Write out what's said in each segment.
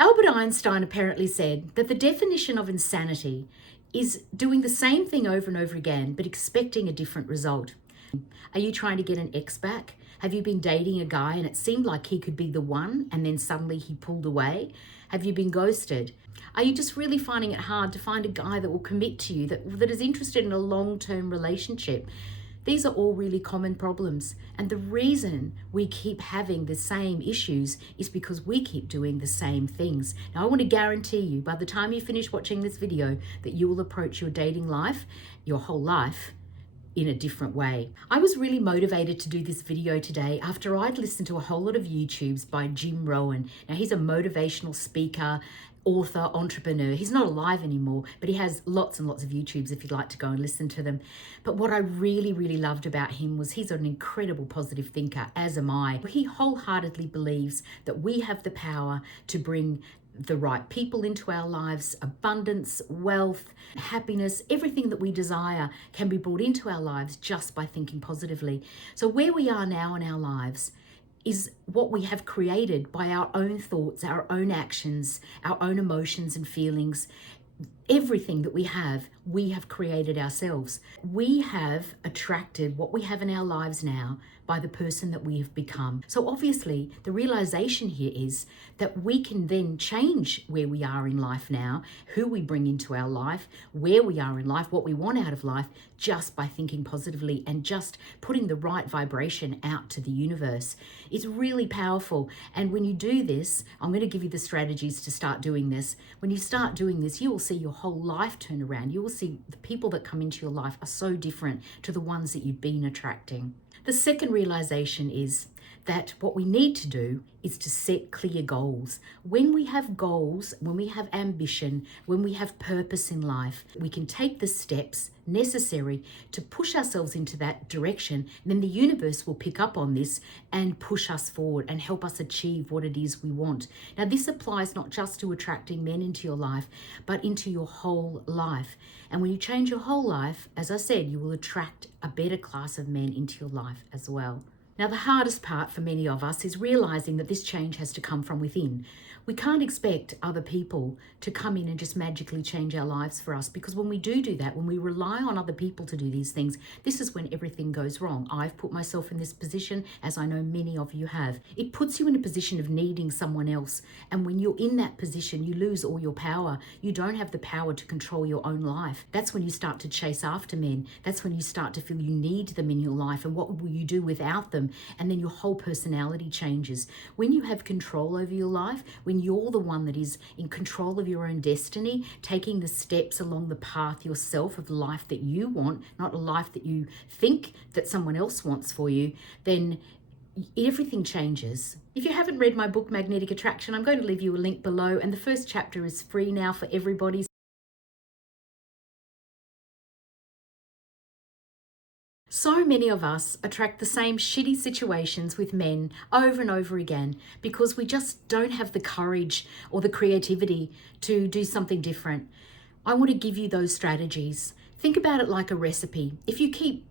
Albert Einstein apparently said that the definition of insanity is doing the same thing over and over again, but expecting a different result. Are you trying to get an ex back? Have you been dating a guy and it seemed like he could be the one and then suddenly he pulled away? Have you been ghosted? Are you just really finding it hard to find a guy that will commit to you, that is interested in a long-term relationship? These are all really common problems. And the reason we keep having the same issues is because we keep doing the same things. Now, I want to guarantee you, by the time you finish watching this video, that you will approach your dating life, your whole life, in a different way. I was really motivated to do this video today after I'd listened to a whole lot of YouTubes by Jim Rohn. Now, he's a motivational speaker, author, entrepreneur. He's not alive anymore, but he has lots and lots of YouTubes if you'd like to go and listen to them. But what I really, really loved about him was he's an incredible positive thinker, as am I. He wholeheartedly believes that we have the power to bring the right people into our lives, abundance, wealth, happiness, everything that we desire can be brought into our lives just by thinking positively. So where we are now in our lives is what we have created by our own thoughts, our own actions, our own emotions and feelings. Everything that we have created ourselves. We have attracted what we have in our lives now by the person that we have become. So obviously the realization here is that we can then change where we are in life now, who we bring into our life, where we are in life, what we want out of life, just by thinking positively and just putting the right vibration out to the universe. It's really powerful. And when you do this, I'm going to give you the strategies to start doing this. When you start doing this, you will see your whole life turn around. You will see the people that come into your life are so different to the ones that you've been attracting. The second realization is that what we need to do is to set clear goals. When we have goals, when we have ambition, when we have purpose in life, we can take the steps necessary to push ourselves into that direction. And then the universe will pick up on this and push us forward and help us achieve what it is we want. Now, this applies not just to attracting men into your life, but into your whole life. And when you change your whole life, as I said, you will attract a better class of men into your life as well. Now, the hardest part for many of us is realizing that this change has to come from within. We can't expect other people to come in and just magically change our lives for us, because when we do that, when we rely on other people to do these things, this is when everything goes wrong. I've put myself in this position, as I know many of you have. It puts you in a position of needing someone else. And when you're in that position, you lose all your power. You don't have the power to control your own life. That's when you start to chase after men. That's when you start to feel you need them in your life. And what will you do without them? And then your whole personality changes. When you have control over your life, when you're the one that is in control of your own destiny, taking the steps along the path yourself of the life that you want, not a life that you think that someone else wants for you, then everything changes. If you haven't read my book, Magnetic Attraction, I'm going to leave you a link below, and the first chapter is free now for everybody. So many of us attract the same shitty situations with men over and over again because we just don't have the courage or the creativity to do something different. I want to give you those strategies. Think about it like a recipe. If you keep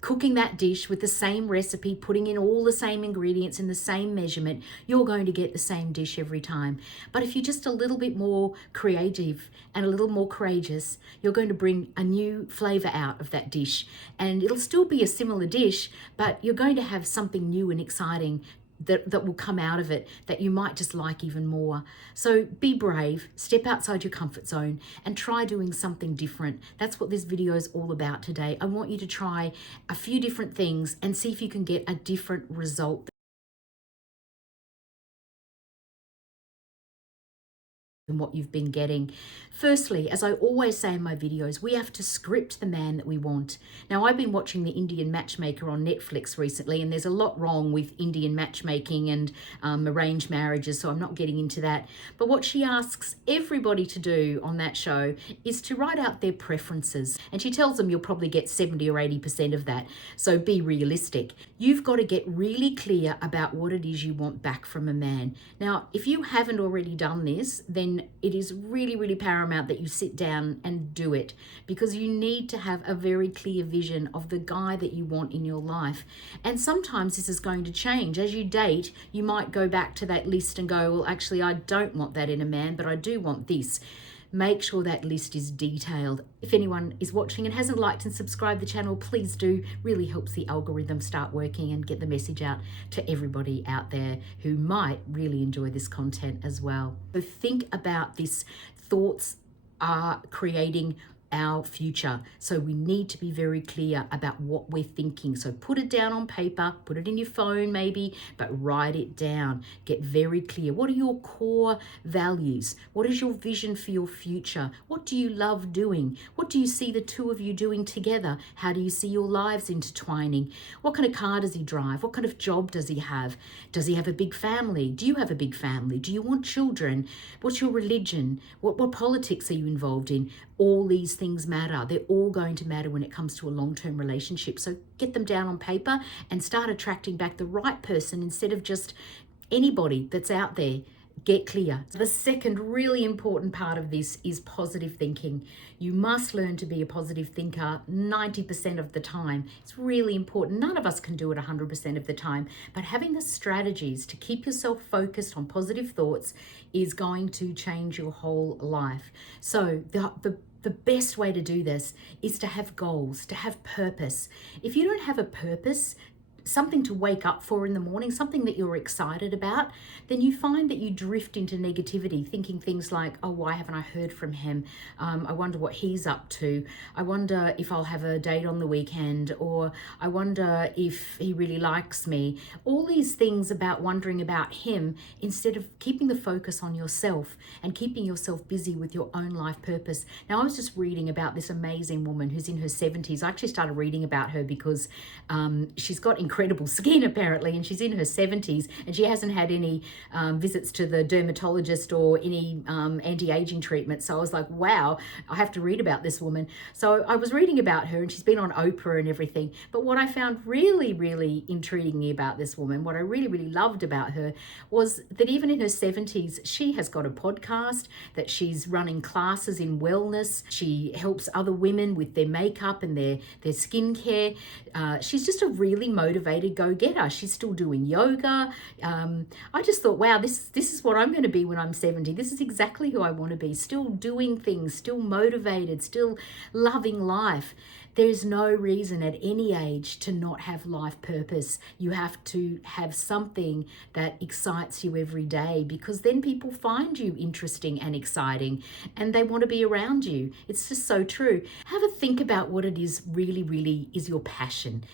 cooking that dish with the same recipe, putting in all the same ingredients in the same measurement, you're going to get the same dish every time. But if you're just a little bit more creative and a little more courageous, you're going to bring a new flavor out of that dish. And it'll still be a similar dish, but you're going to have something new and exciting that will come out of it that you might just like even more. So be brave, step outside your comfort zone and try doing something different. That's what this video is all about today. I want you to try a few different things and see if you can get a different result than what you've been getting. Firstly, as I always say in my videos, we have to script the man that we want. Now, I've been watching The Indian Matchmaker on Netflix recently, and there's a lot wrong with Indian matchmaking and arranged marriages, so I'm not getting into that. But what she asks everybody to do on that show is to write out their preferences. And she tells them you'll probably get 70 or 80% of that. So be realistic. You've got to get really clear about what it is you want back from a man. Now, if you haven't already done this, then then it is really, really paramount that you sit down and do it, because you need to have a very clear vision of the guy that you want in your life. And sometimes this is going to change. As you date, you might go back to that list and go, well, actually, I don't want that in a man, but I do want this. Make sure that list is detailed. If anyone is watching and hasn't liked and subscribed the channel, please do. Really helps the algorithm start working and get the message out to everybody out there who might really enjoy this content as well. So think about this. Thoughts are creating our future. So we need to be very clear about what we're thinking. So put it down on paper, put it in your phone maybe, but write it down. Get very clear. What are your core values? What is your vision for your future? What do you love doing? What do you see the two of you doing together? How do you see your lives intertwining? What kind of car does he drive? What kind of job does he have? Does he have a big family? Do you have a big family? Do you want children? What's your religion? What politics are you involved in? All these things matter. They're all going to matter when it comes to a long-term relationship. So get them down on paper and start attracting back the right person instead of just anybody that's out there. Get clear. The second really important part of this is positive thinking. You must learn to be a positive thinker 90% of the time. It's really important. None of us can do it 100% of the time, but having the strategies to keep yourself focused on positive thoughts is going to change your whole life. So the best way to do this is to have goals, to have purpose. If you don't have a purpose, something to wake up for in the morning, something that you're excited about, then you find that you drift into negativity, thinking things like, oh, why haven't I heard from him? I wonder what he's up to. I wonder if I'll have a date on the weekend, or I wonder if he really likes me. All these things about wondering about him instead of keeping the focus on yourself and keeping yourself busy with your own life purpose. Now, I was just reading about this amazing woman who's in her 70s. I actually started reading about her because she's got incredible skin apparently, and she's in her 70s and she hasn't had any visits to the dermatologist or any anti-aging treatment. So I was like, wow, I have to read about this woman. So I was reading about her, and she's been on Oprah and everything. But what I found really, really intriguing about this woman, what I really, really loved about her, was that even in her 70s, she has got a podcast, that she's running classes in wellness. She helps other women with their makeup and their skincare. She's just a really motivated go-getter. She's still doing yoga. I just thought, wow, this is what I'm going to be when I'm 70. This is exactly who I want to be. Still doing things, still motivated, still loving life. There's no reason at any age to not have life purpose. You have to have something that excites you every day, because then people find you interesting and exciting and they want to be around you. It's just so true. Have a think about what it is really, really is your passion.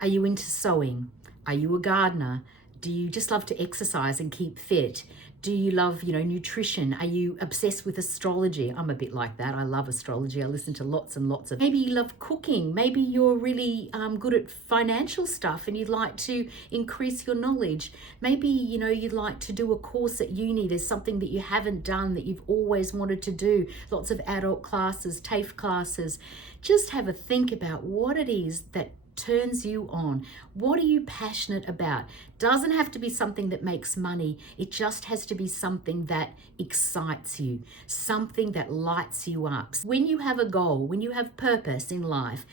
Are you into sewing? Are you a gardener? Do you just love to exercise and keep fit? Do you love, nutrition? Are you obsessed with astrology? I'm a bit like that. I love astrology. I listen to lots and lots of. Maybe you love cooking. Maybe you're really good at financial stuff and you'd like to increase your knowledge. Maybe, you'd like to do a course at uni. There's something that you haven't done that you've always wanted to do. Lots of adult classes, TAFE classes. Just have a think about what it is that turns you on. What are you passionate about? Doesn't have to be something that makes money. It just has to be something that excites you, something that lights you up. When you have a goal, when you have purpose in life,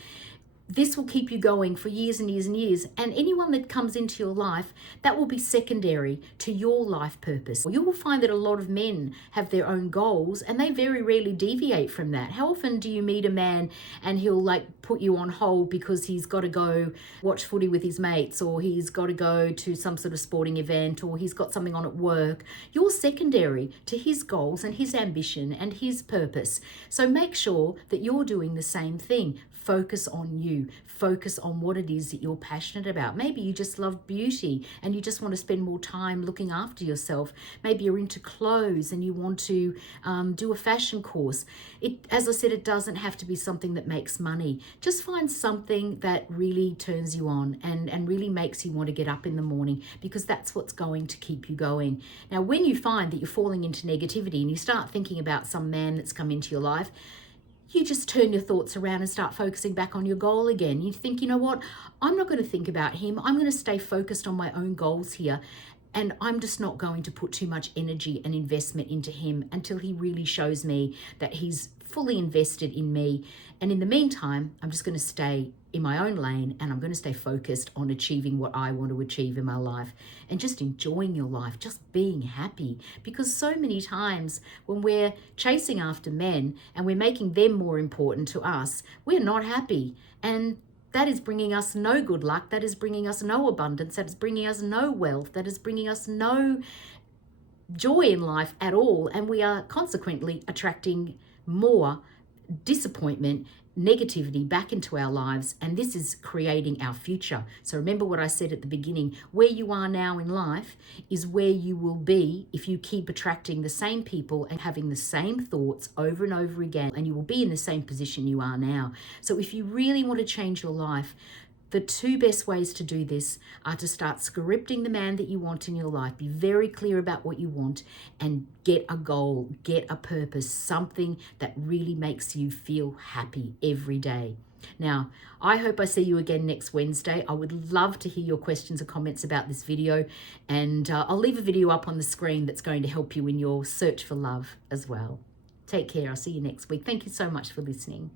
this will keep you going for years and years and years. And anyone that comes into your life, that will be secondary to your life purpose. You will find that a lot of men have their own goals and they very rarely deviate from that. How often do you meet a man and he'll put you on hold because he's got to go watch footy with his mates, or he's got to go to some sort of sporting event, or he's got something on at work? You're secondary to his goals and his ambition and his purpose. So make sure that you're doing the same thing. Focus on you. Focus on what it is that you're passionate about. Maybe you just love beauty and you just want to spend more time looking after yourself. Maybe you're into clothes and you want to do a fashion course. As I said, it doesn't have to be something that makes money. Just find something that really turns you on and really makes you want to get up in the morning, because that's what's going to keep you going. Now, when you find that you're falling into negativity and you start thinking about some man that's come into your life, you just turn your thoughts around and start focusing back on your goal again. You think, you know what? I'm not going to think about him. I'm going to stay focused on my own goals here. And I'm just not going to put too much energy and investment into him until he really shows me that he's fully invested in me. And in the meantime, I'm just going to stay in my own lane, and I'm going to stay focused on achieving what I want to achieve in my life and just enjoying your life, just being happy. Because so many times when we're chasing after men and we're making them more important to us, we're not happy. And that is bringing us no good luck. That is bringing us no abundance. That is bringing us no wealth. That is bringing us no joy in life at all. And we are consequently attracting more disappointment, negativity back into our lives, and this is creating our future. So remember what I said at the beginning, where you are now in life is where you will be if you keep attracting the same people and having the same thoughts over and over again, and you will be in the same position you are now. So if you really want to change your life, the two best ways to do this are to start scripting the man that you want in your life. Be very clear about what you want and get a goal, get a purpose, something that really makes you feel happy every day. Now, I hope I see you again next Wednesday. I would love to hear your questions or comments about this video, and I'll leave a video up on the screen that's going to help you in your search for love as well. Take care. I'll see you next week. Thank you so much for listening.